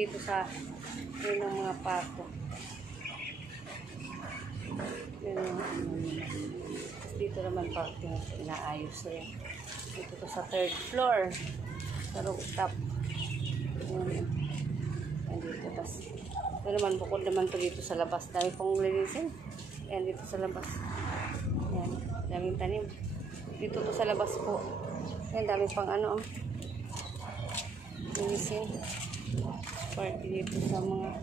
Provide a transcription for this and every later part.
dito sa yun ng mga pato. Yun, dito naman pa inaayos rin. Dito to sa 3rd floor. Sa rooftop. Yun. Dito. Tapos, ito naman, bukod naman to dito sa labas. Dami pong linisin. Ayan, dito sa labas. Ayan, daming tanim. Dito to sa labas po. Ayan, dami pang ano. Linisin. Party dito sa mga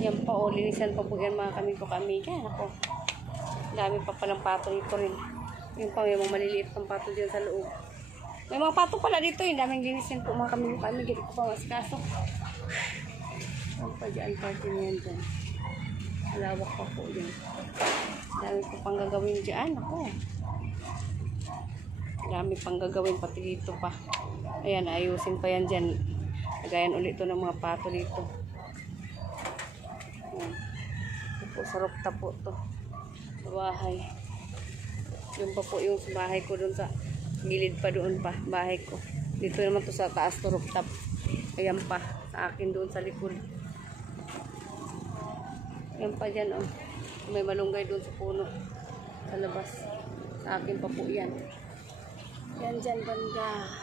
yan pa o, linisan pa po yan mga kami. Yan ako. Dami pa palang pato dito rin. Yung pa, may mga maliliit pang pato dyan sa loob. May mga pato pala dito, yung daming linisin po mga kami. Gito ko pa mas kaso. Ano pa dyan, party niyan dyan. Malawak pa po dyan. Dami po pang gagawin dyan. Ako. Dami pang gagawin pati dito pa. Ayan, ayusin pa yan dyan. Lagayan ulit to ng mga pato dito. Ayan. Ito po sa rooftop po to. Sa bahay. Yung pa po yung sa bahay ko doon sa gilid pa doon pa. Bahay ko. Dito naman to sa taas to rooftop. Ayan pa. Sa akin doon sa likod. Ayan pa dyan oh. May malunggay doon sa puno. Sa labas. Sa akin pa po yan. Yan dyan banda.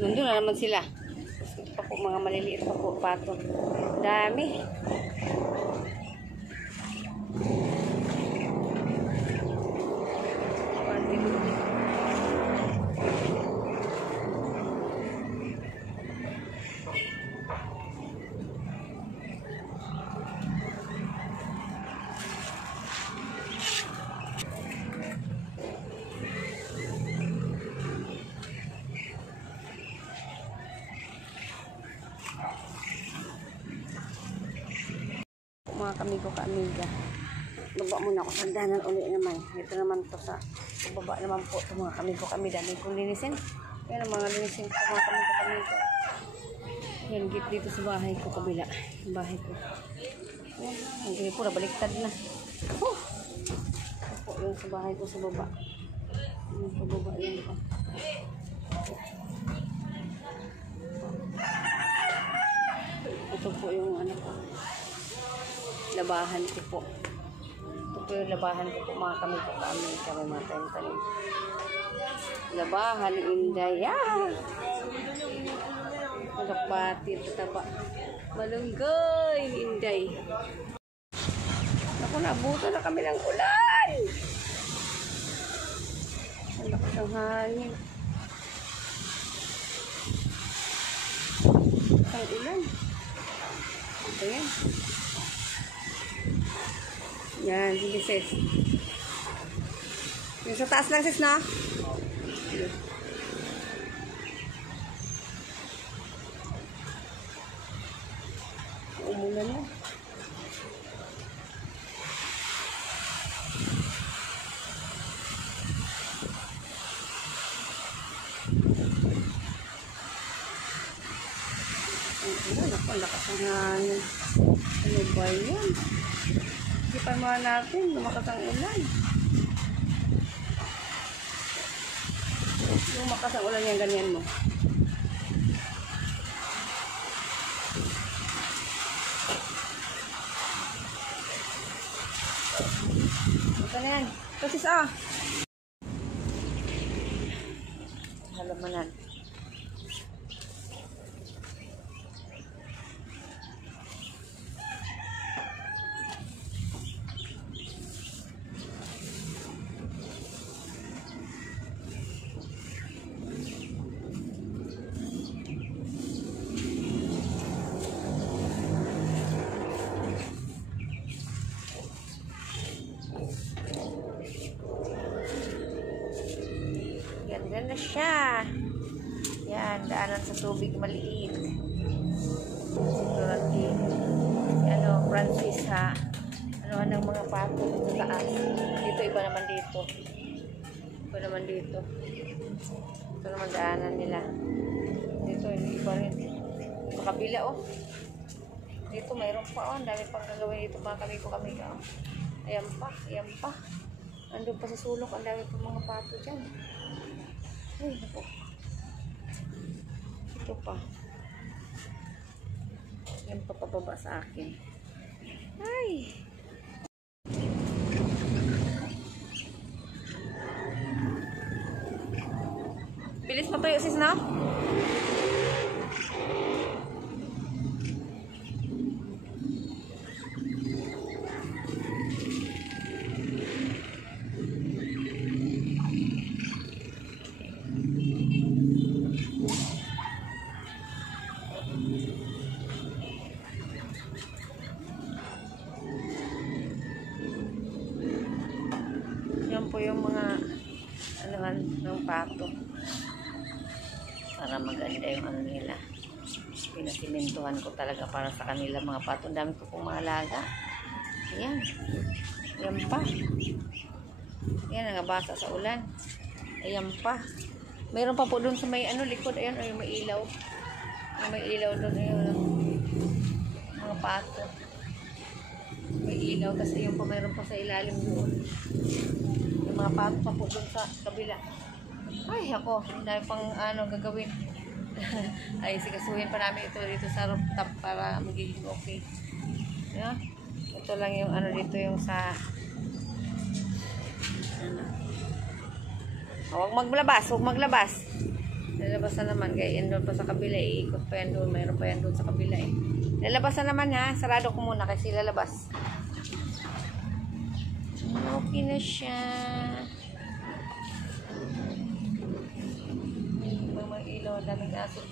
Nandun na naman sila. Ito pa po, mga maliliit pa po, pato. Dami. Mga kamiga. Baba muna ako. Sandanan ulit naman. Ito naman to sa baba naman po. Ito mga kami. Dami kong linisin. Yan ang mga linisin ko. Mga kamiga. Yan, git dito sa bahay ko. Kabila. Yung bahay ko. Yan. Ang gini po. Nabaliktad na. Ito po yung sa bahay ko sa baba. Yung sa baba. Yan po. Ito po yung ano ko. Labahan ko po. Ito po yung labahan ko po mga kami mga tanim. Labahan, inday. Magapati, tataba. Malunggay, inday. Naku, nabuto na kami ng ulan. Ang lakas ng hangin. Ang ulan. Ito yan. Yan, sige sis. Yung sa taas lang sis na. Umulan na. Ang lakas ng hangin. Ano ba yan? Ipan mo natin, lumakas ang ulan. Lumakas ang ulan yan, ganyan mo. Ito na yan. Ito sis halamanan. Ganda na siya. Yan, daanan sa tubig maliit. Ito ano, Francis ha. ano ng mga pato sa taas. Dito iba naman dito. Iba naman dito. Ito naman daanan nila. Dito iba rin. Sa kabila oh. Dito mayroon pa oh. Ang dami pang gagawin dito mga kami ka. Ayan pa. Andun pa sa sulok. Ang dami pa mga pato dyan. Ay, naku. Ito pa. Yan pa pababa sa akin. Ay! Bilis patuyo sis na? Yan po yung mga anuhan ng pato. Para maganda yung ano nila. Pinasimentuhan ko talaga para sa kanila mga pato. Ang dami ko pong mga alaga. Ayan. Ayan pa. Ayan, nangabasa sa ulan. Ayan pa. Mayroon pa po doon sa may ano likod. Ayan, ay may ilaw. May ilaw doon. Ayan. Mga pato. May ilaw kasi yung pa mayroon pa sa ilalim doon. Yung mga pato pa po doon sa kabila. Ay, ako, dahil pang ano gagawin. Ay, sigasuhin pa namin ito dito sa rooftop para magiging okay. Yeah? Ito lang yung ano dito yung sa ano. Huwag maglabas. Lalabas na naman, kaya yan doon pa sa kabila, iikot pa yan doon, mayroon pa yan doon sa kabila eh. Lalabas na naman ha, sarado ko muna kasi lalabas. Okay na siya. May ilaw, daming aso.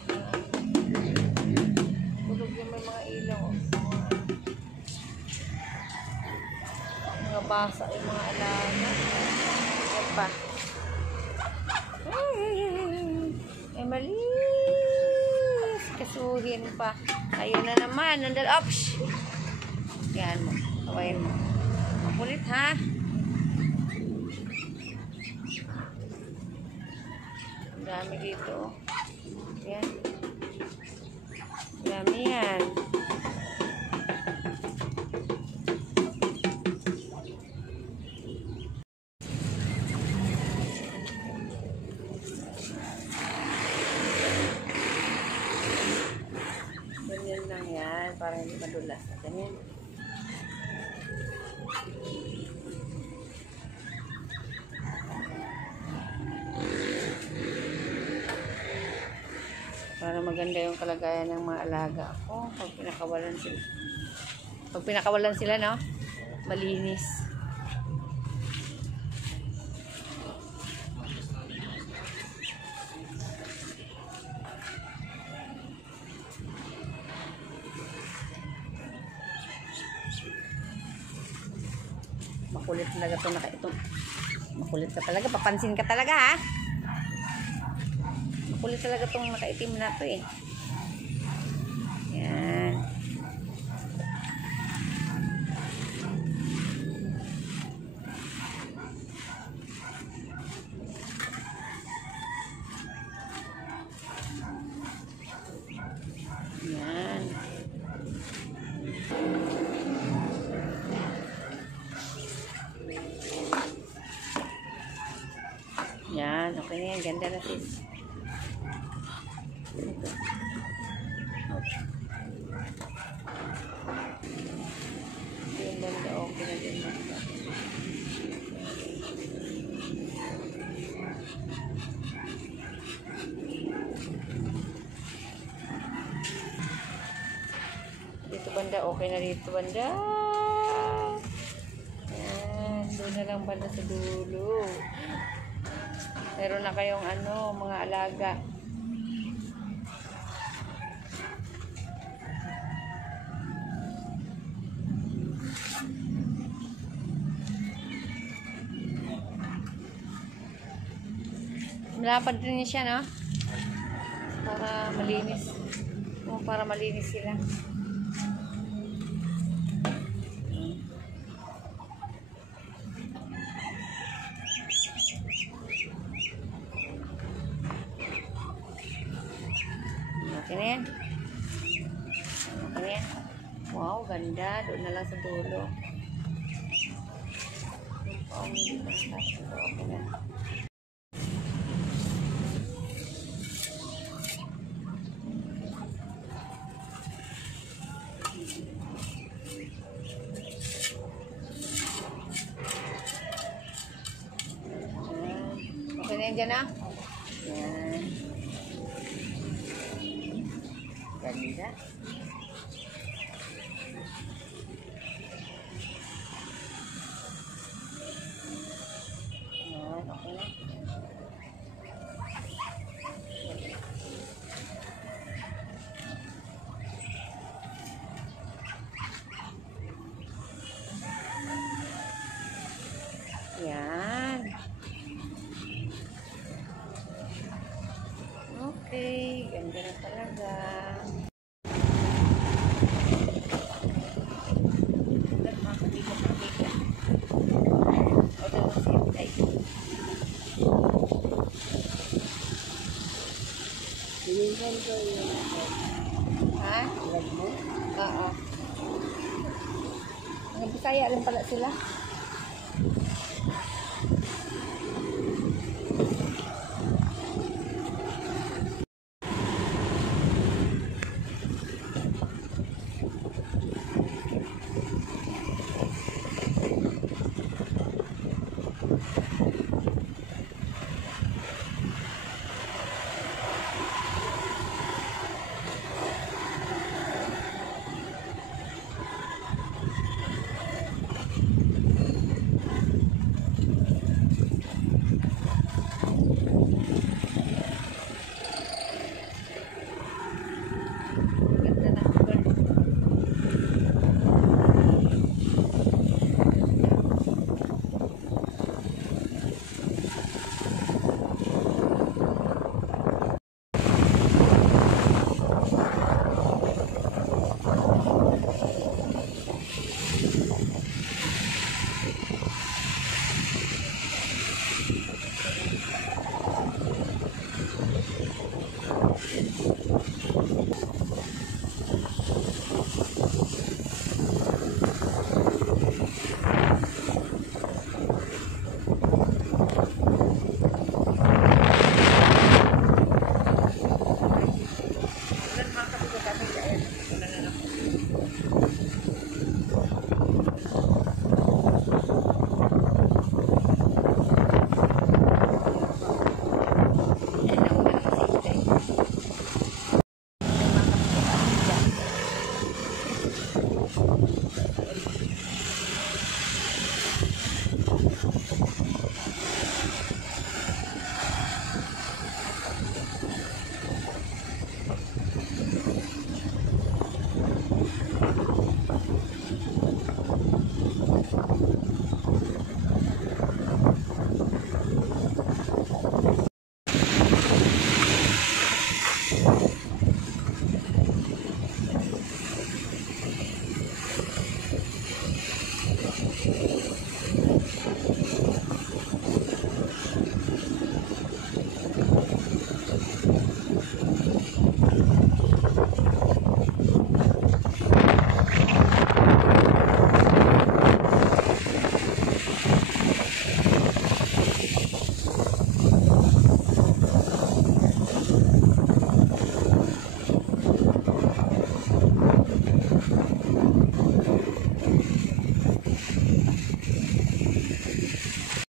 Tulog yung may mga ilaw. Mga basa, yung mga alaga. Yan pa. Ay, malis. Kasuhin pa. Ayun na naman. Nandal. Ops! Yan mo. Kawain mo. Makulit ha. Ang dami dito. Yan. Dami yan. Ganyan lang yan. Para hindi madulas. Ganyan. Para maganda yung kalagayan ng mga alaga ko. Pag pinakawalan sila, no? Malinis. Makulit talaga ito. Makulit ka talaga. Papansin ka talaga, ha? Makulit talaga itong nakaitim na ito, eh. Yan. Yan. Yan, okay na yan. Ganda na sis. Yung ganda, okay na din. Dito banda, okay na dito banda. Yan, doon na lang banda sa dulo. Meron na kayong ano, mga alaga. Malapad din siya, no? Para malinis. Para malinis sila. yan? Okay na yan? Wow, ganda. Doon na lang sa dulo. Oh, hindi pa sa okay na. Okay na yan dyan, ah? Yan. Ganda. Yan, okay na. Yan. Okay, ganda na talaga. Ha? Oo. Ang Bisaya lang pala sila.